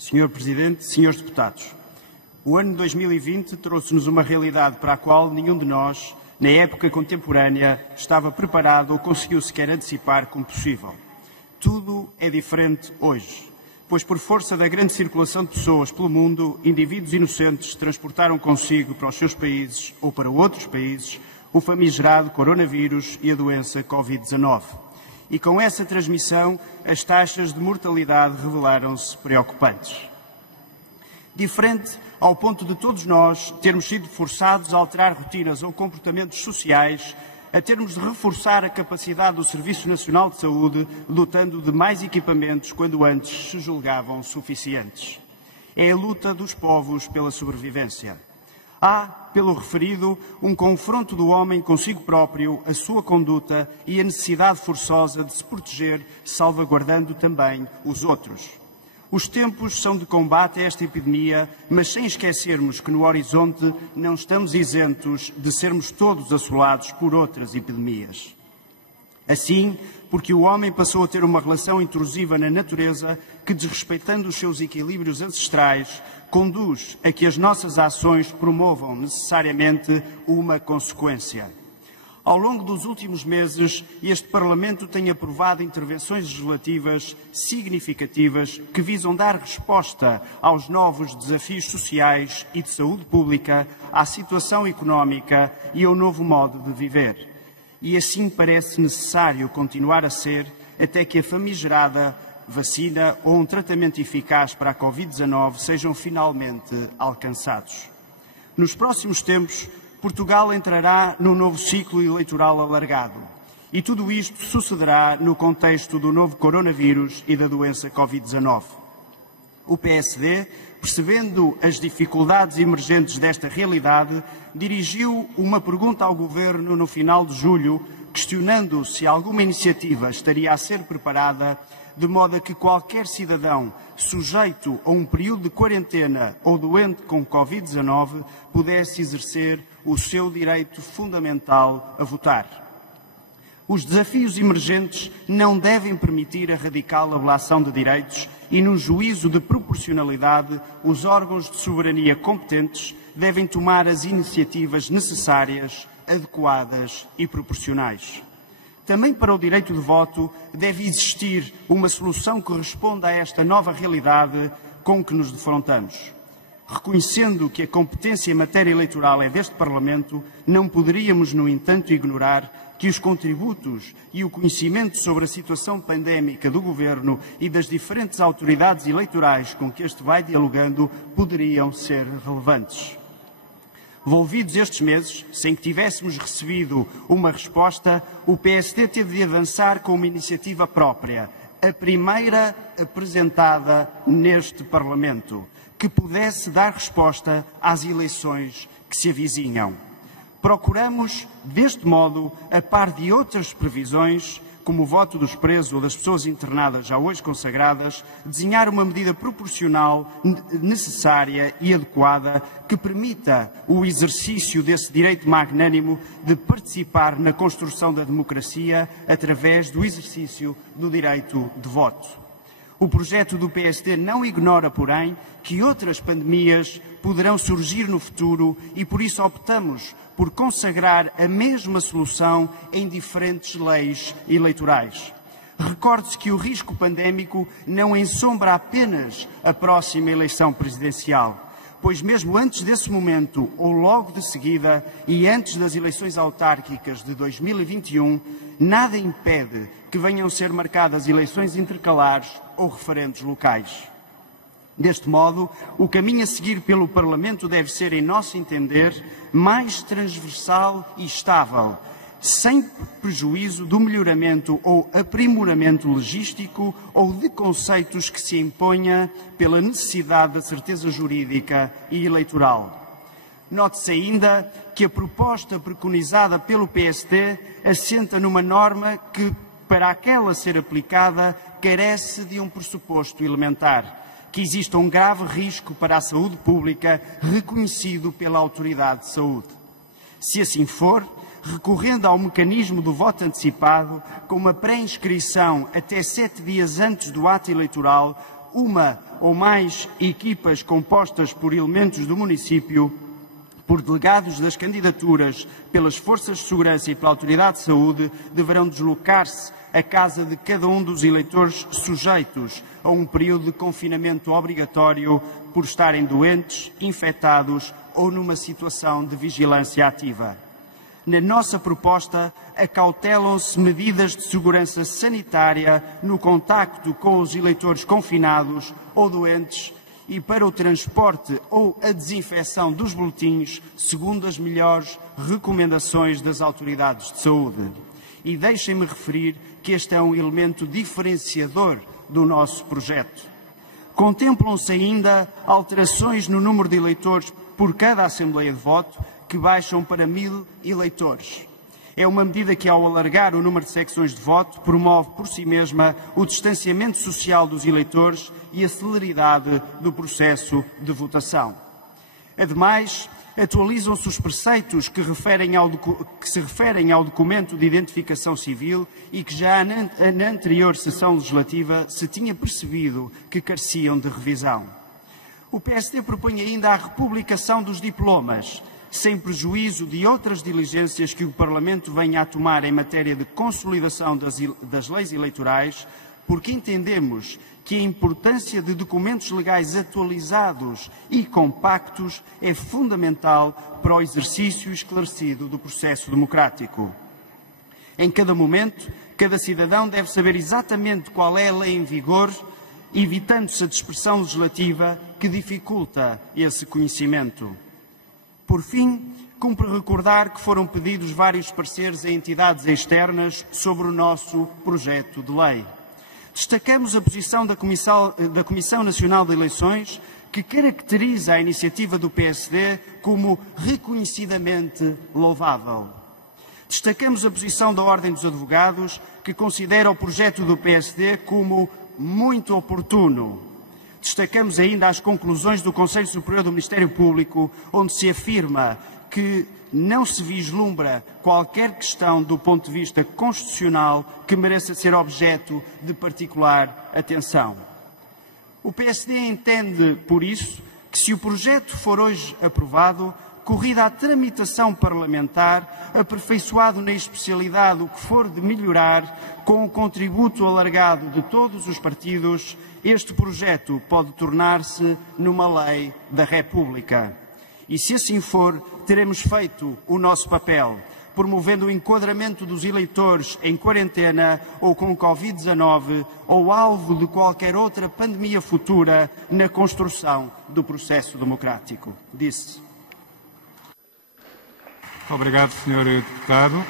Senhor Presidente, senhores deputados, o ano 2020 trouxe-nos uma realidade para a qual nenhum de nós, na época contemporânea, estava preparado ou conseguiu sequer antecipar como possível. Tudo é diferente hoje, pois por força da grande circulação de pessoas pelo mundo, indivíduos inocentes transportaram consigo para os seus países ou para outros países o famigerado coronavírus e a doença Covid-19. E com essa transmissão, as taxas de mortalidade revelaram-se preocupantes. Diferente ao ponto de todos nós termos sido forçados a alterar rotinas ou comportamentos sociais, a termos de reforçar a capacidade do Serviço Nacional de Saúde, dotando de mais equipamentos quando antes se julgavam suficientes. É a luta dos povos pela sobrevivência. Há, pelo referido, um confronto do homem consigo próprio, a sua conduta e a necessidade forçosa de se proteger, salvaguardando também os outros. Os tempos são de combate a esta epidemia, mas sem esquecermos que no horizonte não estamos isentos de sermos todos assolados por outras epidemias. Assim, porque o homem passou a ter uma relação intrusiva na natureza que, desrespeitando os seus equilíbrios ancestrais, conduz a que as nossas ações promovam necessariamente uma consequência. Ao longo dos últimos meses, este Parlamento tem aprovado intervenções legislativas significativas que visam dar resposta aos novos desafios sociais e de saúde pública, à situação económica e ao novo modo de viver. E assim parece necessário continuar a ser até que a famigerada vacina ou um tratamento eficaz para a Covid-19 sejam finalmente alcançados. Nos próximos tempos, Portugal entrará num novo ciclo eleitoral alargado. E tudo isto sucederá no contexto do novo coronavírus e da doença Covid-19. O PSD, percebendo as dificuldades emergentes desta realidade, dirigiu uma pergunta ao Governo no final de julho, questionando se alguma iniciativa estaria a ser preparada de modo a que qualquer cidadão sujeito a um período de quarentena ou doente com Covid-19 pudesse exercer o seu direito fundamental a votar. Os desafios emergentes não devem permitir a radical ablação de direitos e, no juízo de proporcionalidade, os órgãos de soberania competentes devem tomar as iniciativas necessárias, adequadas e proporcionais. Também para o direito de voto deve existir uma solução que responda a esta nova realidade com que nos defrontamos. Reconhecendo que a competência em matéria eleitoral é deste Parlamento, não poderíamos, no entanto, ignorar que os contributos e o conhecimento sobre a situação pandémica do Governo e das diferentes autoridades eleitorais com que este vai dialogando poderiam ser relevantes. Volvidos estes meses, sem que tivéssemos recebido uma resposta, o PSD teve de avançar com uma iniciativa própria, a primeira apresentada neste Parlamento, que pudesse dar resposta às eleições que se avizinham. Procuramos, deste modo, a par de outras previsões, como o voto dos presos ou das pessoas internadas já hoje consagradas, desenhar uma medida proporcional, necessária e adequada que permita o exercício desse direito magnânimo de participar na construção da democracia através do exercício do direito de voto. O projeto do PSD não ignora, porém, que outras pandemias poderão surgir no futuro e por isso optamos por consagrar a mesma solução em diferentes leis eleitorais. Recorde-se que o risco pandémico não ensombra apenas a próxima eleição presidencial, pois mesmo antes desse momento ou logo de seguida e antes das eleições autárquicas de 2021, nada impede que venham a ser marcadas eleições intercalares ou referendos locais. Deste modo, o caminho a seguir pelo Parlamento deve ser, em nosso entender, mais transversal e estável, sem prejuízo do melhoramento ou aprimoramento logístico ou de conceitos que se imponha pela necessidade da certeza jurídica e eleitoral. Note-se ainda que a proposta preconizada pelo PSD assenta numa norma que, para aquela ser aplicada, carece de um pressuposto elementar, que exista um grave risco para a saúde pública reconhecido pela Autoridade de Saúde. Se assim for, recorrendo ao mecanismo do voto antecipado, com uma pré-inscrição até 7 dias antes do ato eleitoral, uma ou mais equipas compostas por elementos do município, por delegados das candidaturas, pelas forças de segurança e pela Autoridade de Saúde, deverão deslocar-se à casa de cada um dos eleitores sujeitos a um período de confinamento obrigatório por estarem doentes, infectados ou numa situação de vigilância ativa. Na nossa proposta, acautelam-se medidas de segurança sanitária no contacto com os eleitores confinados ou doentes e para o transporte ou a desinfecção dos boletins, segundo as melhores recomendações das autoridades de saúde. E deixem-me referir que este é um elemento diferenciador do nosso projeto. Contemplam-se ainda alterações no número de eleitores por cada Assembleia de Voto, que baixam para 1000 eleitores. É uma medida que, ao alargar o número de secções de voto, promove por si mesma o distanciamento social dos eleitores e a celeridade do processo de votação. Ademais, atualizam-se os preceitos que se referem ao documento de identificação civil e que já na anterior sessão legislativa se tinha percebido que careciam de revisão. O PSD propõe ainda a republicação dos diplomas, sem prejuízo de outras diligências que o Parlamento venha a tomar em matéria de consolidação das leis eleitorais, porque entendemos que a importância de documentos legais atualizados e compactos é fundamental para o exercício esclarecido do processo democrático. Em cada momento, cada cidadão deve saber exatamente qual é a lei em vigor, evitando-se a dispersão legislativa que dificulta esse conhecimento. Por fim, cumpre recordar que foram pedidos vários pareceres a entidades externas sobre o nosso projeto de lei. Destacamos a posição da Comissão Nacional de Eleições, que caracteriza a iniciativa do PSD como reconhecidamente louvável. Destacamos a posição da Ordem dos Advogados, que considera o projeto do PSD como muito oportuno. Destacamos ainda as conclusões do Conselho Superior do Ministério Público, onde se afirma que não se vislumbra qualquer questão do ponto de vista constitucional que mereça ser objeto de particular atenção. O PSD entende, por isso, que se o projeto for hoje aprovado, corrida a tramitação parlamentar, aperfeiçoado na especialidade o que for de melhorar, com o contributo alargado de todos os partidos, este projeto pode tornar-se numa lei da República. E se assim for, teremos feito o nosso papel, promovendo o enquadramento dos eleitores em quarentena ou com Covid-19 ou alvo de qualquer outra pandemia futura na construção do processo democrático. Disse. Obrigado, Sr. Deputado.